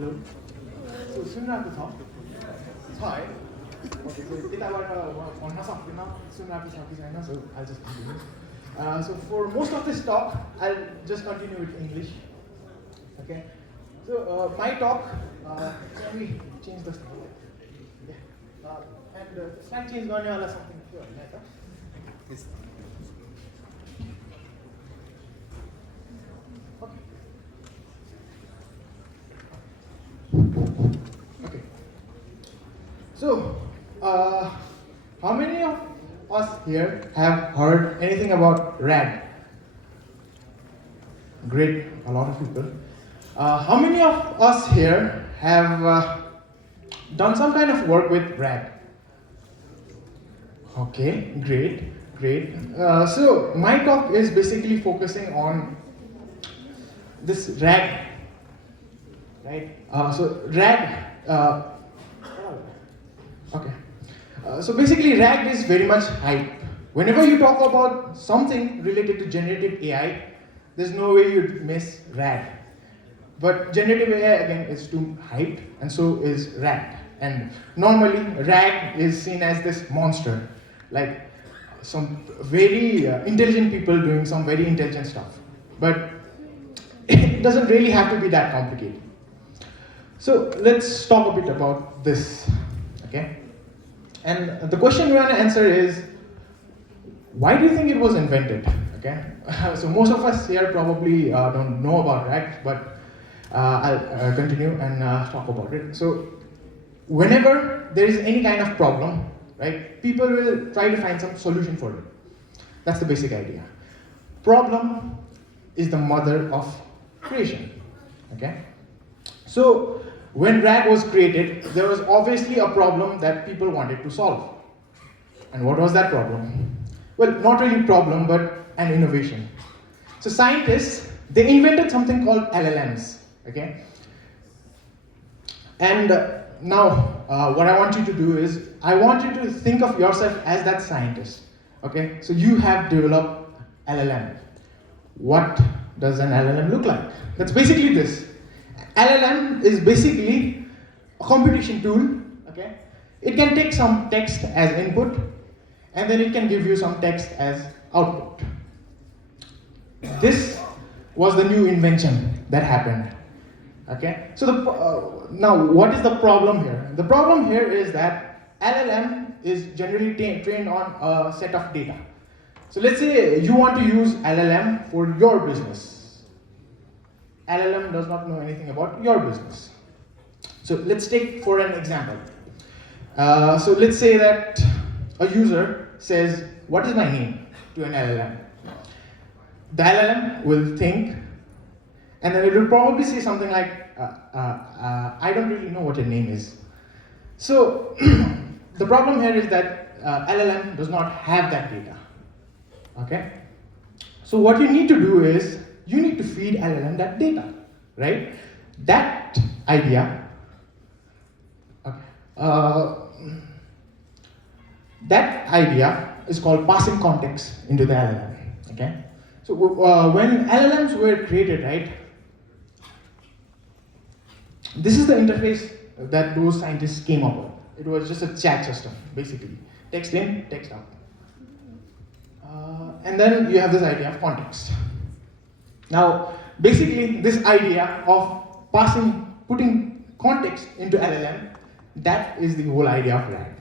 Hello. So सुनिरहेको छ है Okay, so यताबाट भन्न सक्दिनँ सुनिरहेको छ कि छैन, so I'll just continue. So for most of this talk, I'll just continue with English. Okay. So my talk, can we change the slide? Yeah. And slide change गर्नेवाला something थियो हैन त? Yes. Okay. So, how many of us here have heard anything about RAG? Great, a lot of people. How many of us here have done some kind of work with RAG? Okay, great, great. So my talk is basically focusing on this RAG, right? So RAG, okay. So basically RAG is very much hype. Whenever you talk about something related to generative AI, there's no way you'd miss RAG. But generative AI again is too hype, and so is RAG. And normally RAG is seen as this monster, like some very intelligent people doing some very intelligent stuff. But it doesn't really have to be that complicated. So let's talk a bit about this, okay? And the question we want to answer is, why do you think it was invented, okay? So most of us here probably don't know about RAG, but I'll continue and talk about it. So whenever there is any kind of problem, right, people will try to find some solution for it. That's the basic idea. Problem is the mother of creation, okay? So when RAG was created, there was obviously a problem that people wanted to solve. And what was that problem? Well, not really a problem, but an innovation. So scientists, they invented something called LLMs, okay? And now, what I want you to do is, I want you to think of yourself as that scientist, okay? So you have developed LLM. What does an LLM look like? That's basically this. LLM is basically a computation tool, okay? It can take some text as input, and then it can give you some text as output. This was the new invention that happened, okay? So now, what is the problem here? The problem here is that LLM is generally trained on a set of data. So let's say you want to use LLM for your business. LLM does not know anything about your business. So let's take for an example. So let's say that a user says, what is my name, to an LLM. The LLM will think, and then it will probably say something like, I don't really know what your name is. So the problem here is that LLM does not have that data, okay? So what you need to do is, you need to feed LLM that data, right? That idea, okay. That idea is called passing context into the LLM, okay? So when LLMs were created, right, this is the interface that those scientists came up with. It was just a chat system, basically. Text in, text out. And then you have this idea of context. Now, basically, this idea of putting context into LLM, that is the whole idea of RAG.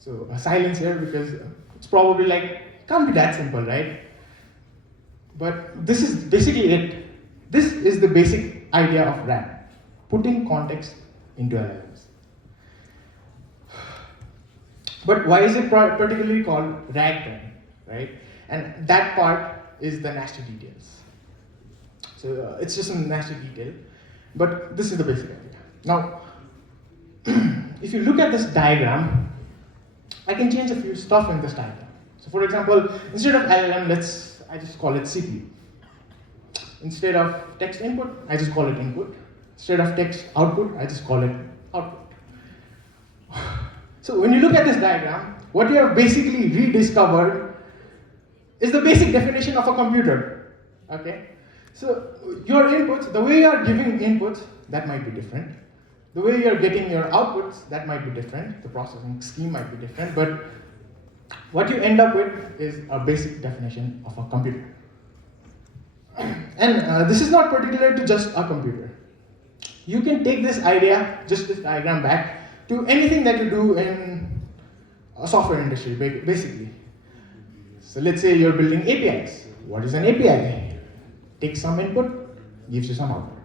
So, a silence here because it's probably like, can't be that simple, right? But this is basically it. This is the basic idea of RAG, putting context into LLMs. But why is it particularly called RAG then, right? And that part is the nasty details. So it's just a nasty detail, but this is the basic idea. Now, if you look at this diagram, I can change a few stuff in this diagram. So for example, instead of LLM, I just call it CPU. Instead of text input, I just call it input. Instead of text output, I just call it output. So when you look at this diagram, what you have basically rediscovered is the basic definition of a computer, okay? So your inputs, the way you are giving inputs, that might be different. The way you're getting your outputs, that might be different. The processing scheme might be different, but what you end up with is a basic definition of a computer. And this is not particular to just a computer. You can take this idea, just this diagram back, to anything that you do in a software industry, basically. So let's say you're building APIs. What is an API? Takes some input, gives you some output.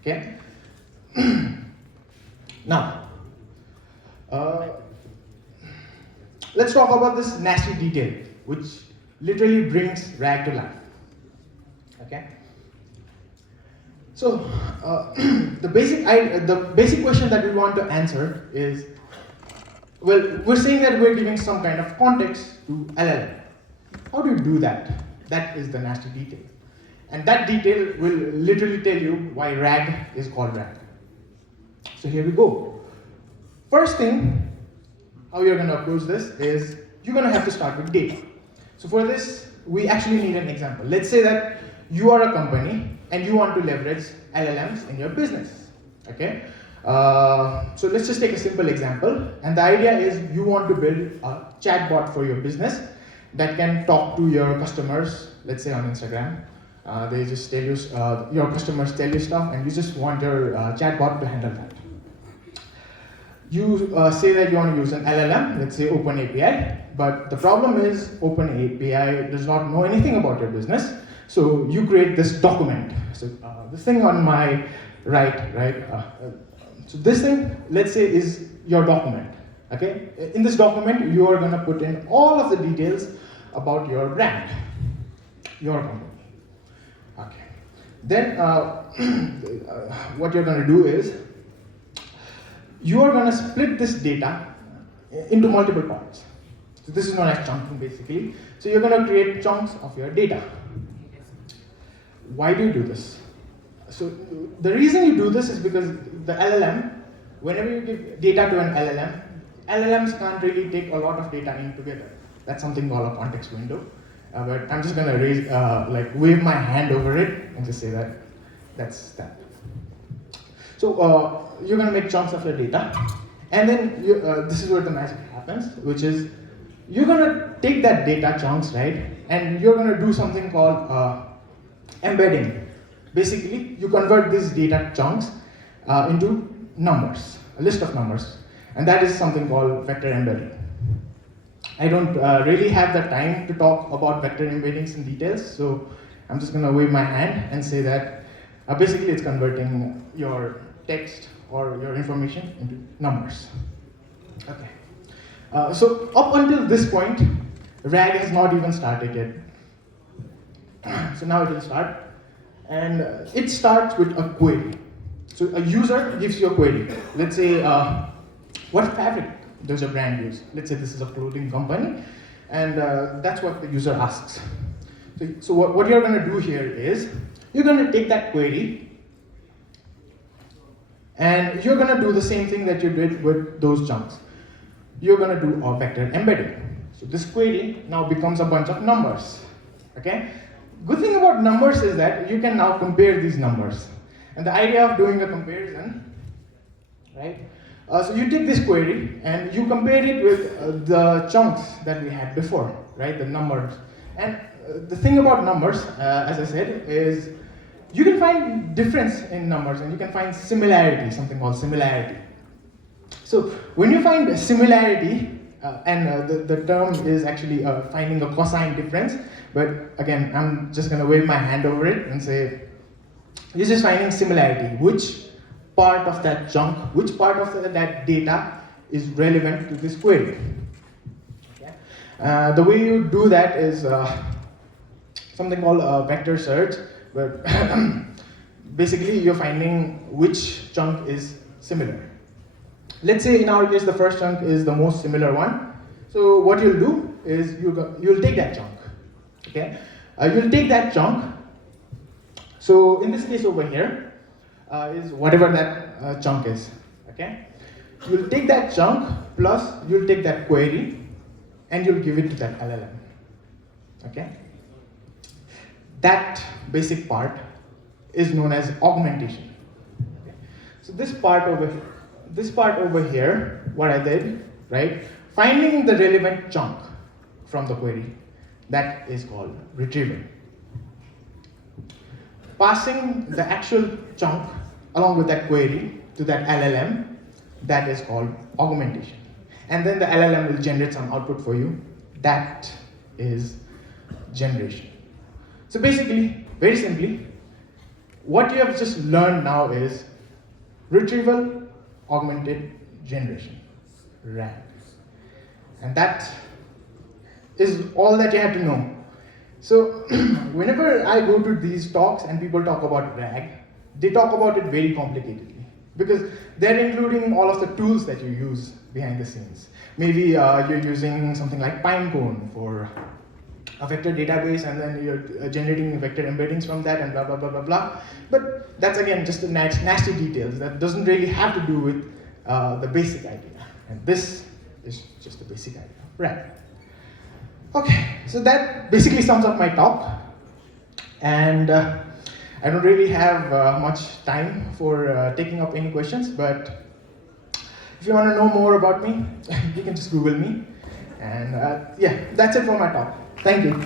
Okay? Now, let's talk about this nasty detail, which literally brings RAG to life. Okay? So, the basic question that we want to answer is, well, we're saying that we're giving some kind of context to LLM. How do you do that? That is the nasty detail. And that detail will literally tell you why RAG is called RAG. So here we go. First thing, how you're going to approach this is you're going to have to start with data. So for this, we actually need an example. Let's say that you are a company and you want to leverage LLMs in your business. Okay? So let's just take a simple example. And the idea is you want to build a chatbot for your business that can talk to your customers, let's say on Instagram. They just tell you, your customers tell you stuff, and you just want your chatbot to handle that. You say that you want to use an LLM, let's say OpenAPI, but the problem is OpenAPI does not know anything about your business, so you create this document. So this thing on my right? So this thing, let's say, is your document. Okay? In this document, you are going to put in all of the details about your brand, your company. Okay. Then what you're going to do is you are going to split this data into multiple parts. So this is known as chunking, basically. So you're going to create chunks of your data. Why do you do this? So the reason you do this is because the LLM, whenever you give data to an LLM, LLMs can't really take a lot of data in together. That's something called a context window. But I'm just going to wave my hand over it and just say that that's that. So you're going to make chunks of your data, and then this is where the magic happens, which is you're going to take that data chunks, right, and you're going to do something called embedding. Basically, you convert these data chunks into numbers, a list of numbers, and that is something called vector embedding. I don't really have the time to talk about vector embeddings in details, so I'm just going to wave my hand and say that basically it's converting your text or your information into numbers. Okay. So up until this point, RAG has not even started yet. So now it will start, and it starts with a query. So a user gives you a query. Let's say, what fabric does your brand use? Let's say this is a clothing company, and that's what the user asks. So what you're going to do here is, you're going to take that query, and you're going to do the same thing that you did with those chunks. You're going to do a vector embedding. So this query now becomes a bunch of numbers. Okay? Good thing about numbers is that you can now compare these numbers. And the idea of doing a comparison, right? So you take this query and you compare it with the chunks that we had before, right? The numbers. And the thing about numbers, as I said, is you can find difference in numbers and you can find similarity, something called similarity. So when you find a similarity, and the term is actually finding a cosine difference, but again, I'm just going to wave my hand over it and say, you're just finding similarity. Which part of that chunk, which part of that data is relevant to this query? Okay. The way you do that is something called a vector search, but basically you're finding which chunk is similar. Let's say in our case the first chunk is the most similar one. So what you'll do is you'll take that chunk. Okay? You'll take that chunk. So in this case over here is whatever that chunk is. Okay? You'll take that chunk plus you'll take that query and you'll give it to that LLM. Okay? That basic part is known as augmentation. Okay. So this part over here, what I did, right? Finding the relevant chunk from the query, that is called retrieval. Passing the actual chunk along with that query to that LLM, that is called augmentation. And then the LLM will generate some output for you. That is generation. So basically, very simply, what you have just learned now is Retrieval Augmented Generation, RAG. And that is all that you have to know. So whenever I go to these talks and people talk about RAG, they talk about it very complicatedly because they're including all of the tools that you use behind the scenes. Maybe you're using something like Pinecone for a vector database, and then you're generating vector embeddings from that, and blah, blah, blah, blah, blah. But that's, again, just the nasty details. That doesn't really have to do with the basic idea. And this is just the basic idea. Right. Okay, so that basically sums up my talk. And I don't really have much time for taking up any questions, but if you want to know more about me, you can just Google me. And yeah, that's it for my talk. Thank you.